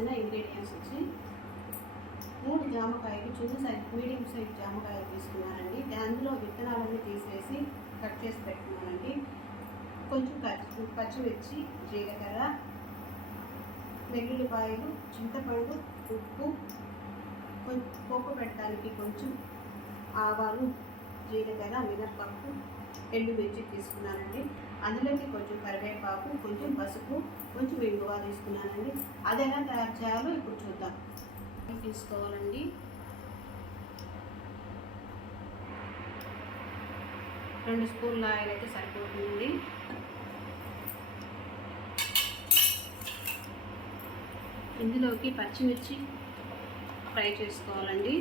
కావాల్సిన ఇంగ్రీడియంట్స్ వచ్చి 3 జామకాయలు చిన్న సైజ్ మీడియం సైజ్ జామకాయలు తీసుకున్నానండి. అందులో విత్తనాలన్నీ తీసేసి కట్ చేసి పెట్టుకున్నానండి. కొంచెం పచ్చిమిర్చి, జీలకర్ర, వెల్లుల్లిపాయలు, చింతపండు, ఉప్పు, కొంచెం పోపు పెట్టడానికి కొంచెం ఆవాలు, జీలకర్ర, మినపప్పు, ఎండుమిర్చి తీసుకున్నానండి. అందులోకి కొంచెం కరివేపాకు, కొంచెం పసుపు, కొంచెం ఇంగువ తీసుకున్నానండి. అది ఎలా తయారు చేయాలో ఇప్పుడు చూద్దాం. తీసుకోవాలండి. 2 స్పూన్ల ఆయిల్ అయితే సరిపోతుంది. ఇందులోకి పచ్చిమిర్చి ఫ్రై చేసుకోవాలండి.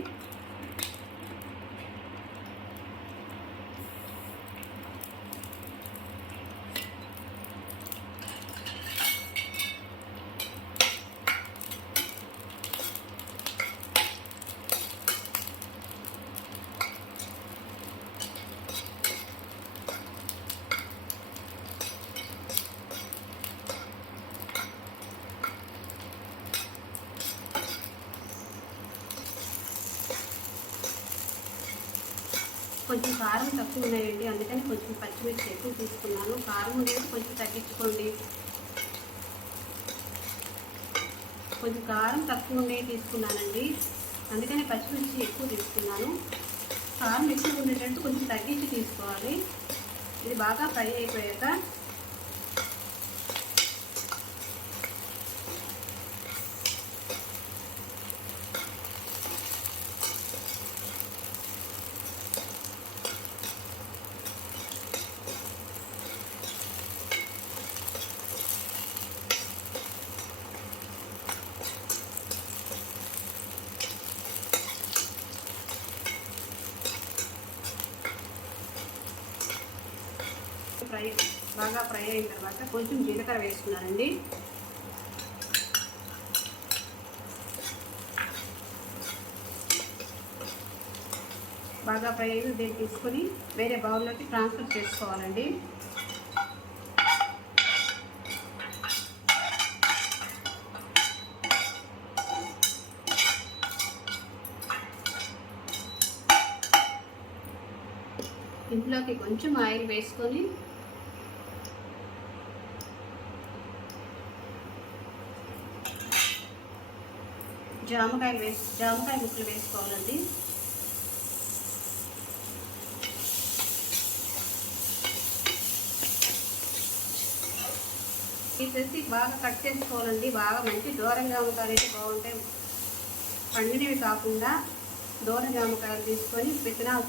కొంచెం కారం తక్కువ ఉన్నాయండి, అందుకని కొంచెం పచ్చిమిర్చి ఎక్కువ తీసుకున్నాను. కారం ఉండేది కొంచెం తగ్గించుకోండి. కొంచెం కారం తక్కువ ఉండేవి తీసుకున్నానండి, అందుకని పచ్చిమిర్చి ఎక్కువ తీసుకున్నాను. కారం ఎక్కువ ఉండేటట్టు కొంచెం తగ్గించి తీసుకోవాలి. ఇది బాగా ఫ్రై అయిపోయాక బాగా ఫ్రై అయిన తర్వాత కొంచెం జీలకర్ర వేసుకున్నానండి. బాగా ఫ్రై అయిన దీన్ని తీసుకొని వేరే బౌల్లోకి ట్రాన్స్ఫర్ చేసుకోవాలండి. ఇంట్లోకి కొంచెం ఆయిల్ వేసుకొని జామకాయ ముక్కలు వేసుకోవాలండి. తీసేసి బాగా కట్ చేసుకోవాలండి. బాగా మంచి దూర జామకాయలు అయితే బాగుంటాయి. పండినవి కాకుండా దూర జామకాయలు తీసుకొని విత్తనాలు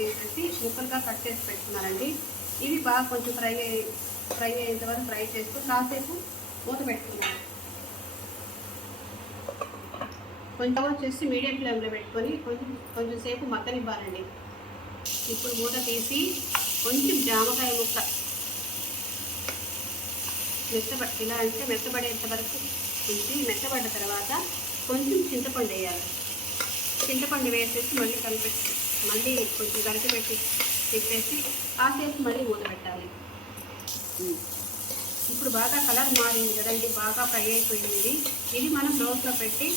తీసేసి ముక్కలుగా కట్ చేసి పెట్టుకున్నానండి. ఇవి బాగా కొంచెం ఫ్రై అయ్యేంత వరకు ఫ్రై చేసుకొని కాసేపు మూత పెట్టుకున్నాను. కొంచెం వచ్చేసి మీడియం ఫ్లేమ్లో పెట్టుకొని కొంచెం సేపు మగ్గనివ్వాలండి. ఇప్పుడు మూత తీసి కొంచెం జామకాయ ముక్క ఇలా అంటే మెత్తబడేంత వరకు ఉంచి మెత్తబడ్డ తర్వాత కొంచెం చింతపండు వేయాలి. చింతపండు వేసేసి మళ్ళీ కొంచెం గరిటె పెట్టి తిప్పేసి కాసేపు మళ్ళీ మూత పెట్టాలి. ఇప్పుడు బాగా కలర్ మారింది కదండి, బాగా ఫ్రై అయిపోయింది. ఇది మనం రోస్లో పెట్టి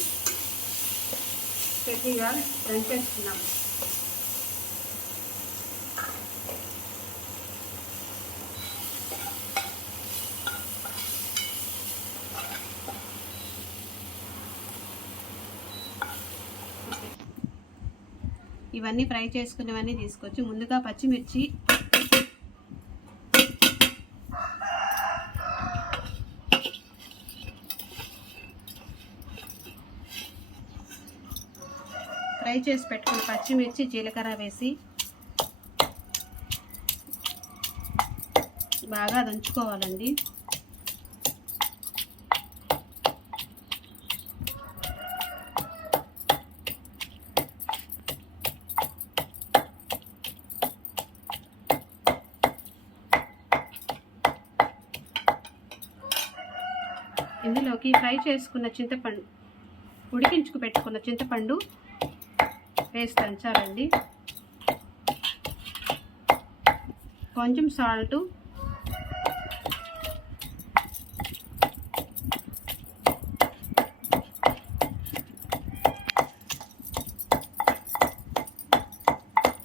చట్నీగా దంచేస్తున్నాం. ఇవన్నీ ఫ్రై చేసుకునేవన్నీ తీసుకొచ్చి ముందుగా పచ్చిమిర్చి ఫ్రై చేసి పెట్టుకున్న పచ్చిమిర్చి, జీలకర్ర వేసి బాగా దంచుకోవాలండి. ఇందులోకి ఫ్రై చేసుకున్న చింతపండు, ఉడికించుకు పెట్టుకున్న చింతపండు వేసి దంచాలండి. కొంచెం సాల్ట్,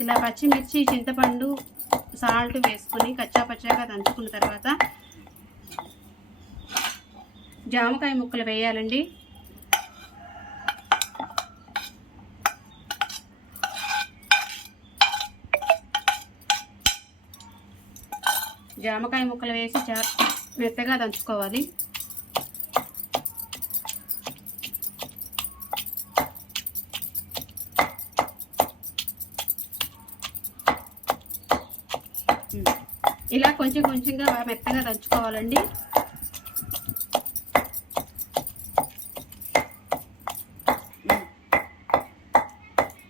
ఇలా పచ్చిమిర్చి, చింతపండు, సాల్ట్ వేసుకొని కచ్చాపచ్చాగా దంచుకున్న తర్వాత జామకాయ ముక్కలు వేయాలండి. జామకాయ ముక్కలు వేసి మెత్తగా దంచుకోవాలి. ఇలా కొంచెం కొంచెంగా మెత్తగా దంచుకోవాలండి.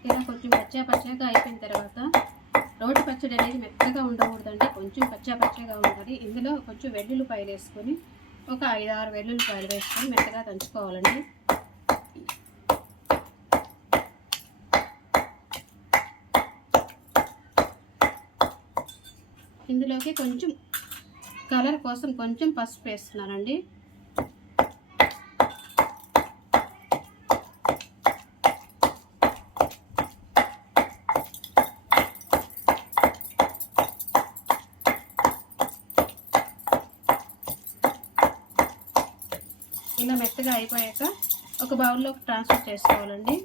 ఇలా కొంచెం పచ్చాగా అయిపోయిన తర్వాత రోటి పచ్చడి అనేది మెత్తగా ఉండకూడదండి, కొంచెం పచ్చాగా ఉండాలి. ఇందులో కొంచెం వెల్లుల్లిపాయలు వేసుకొని ఒక 5-6 వెల్లుల్లిపాయలు వేసుకొని మెత్తగా దంచుకోవాలండి. ఇందులోకి కొంచెం కలర్ కోసం కొంచెం పసుపు వేస్తున్నానండి. ఇలా మెత్తగా అయిపోయాక ఒక బౌల్లోకి ట్రాన్స్ఫర్ చేసుకోవాలండి.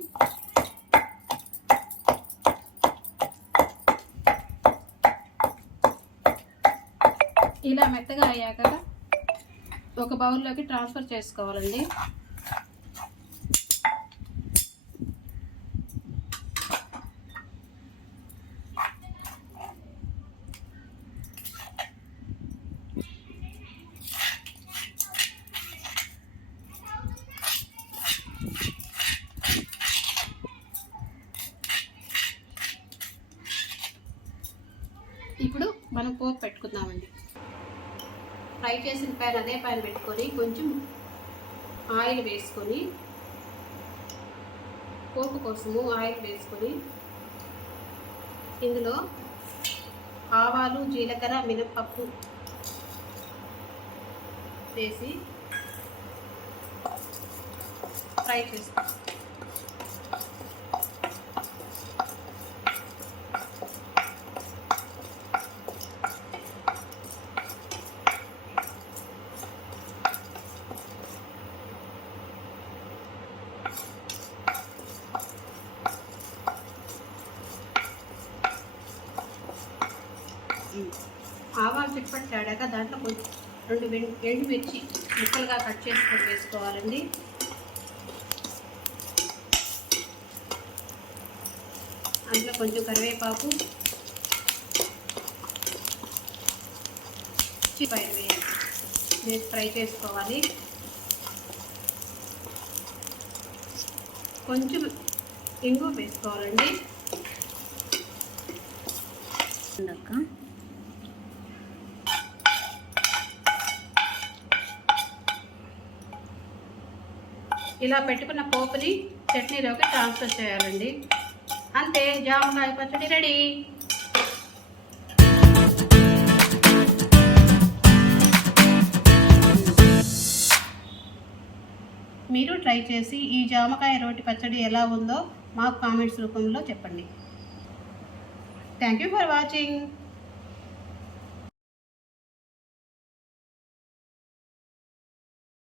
ఇలా మెత్తగా అయ్యాక ఒక బౌల్లోకి ట్రాన్స్ఫర్ చేసుకోవాలండి. ఇప్పుడు మనం పోపు పెట్టుకుందామండి. ఫ్రై చేసిన అదే ప్యాన్ పెట్టుకొని కొంచెం ఆయిల్ వేసుకొని, పోపు కోసము ఆయిల్ వేసుకొని ఇందులో ఆవాలు, జీలకర్ర, మినపప్పు వేసి ఫ్రై చేసుకోవాలి. ఆవాలు చిట్పట్లాడాక దాంట్లో కొంచెం 2 ఎండుమిర్చి ముక్కలుగా కట్ చేసుకొని వేసుకోవాలండి. అందులో కొంచెం కరివేపాకు, చిపాయలు వేసి ఫ్రై చేసుకోవాలి. కొంచెం ఇంగు వేసుకోవాలండి. ఇలా పెట్టుకున్న పోపుని చట్నీలోకి ట్రాన్స్ఫర్ చేయాలండి. అంతే, జామకాయ పచ్చడి రెడీ. మీరు ట్రై చేసి ఈ జామకాయ రోటి పచ్చడి ఎలా ఉందో మాకు కామెంట్స్ రూపంలో చెప్పండి. Thank you for watching.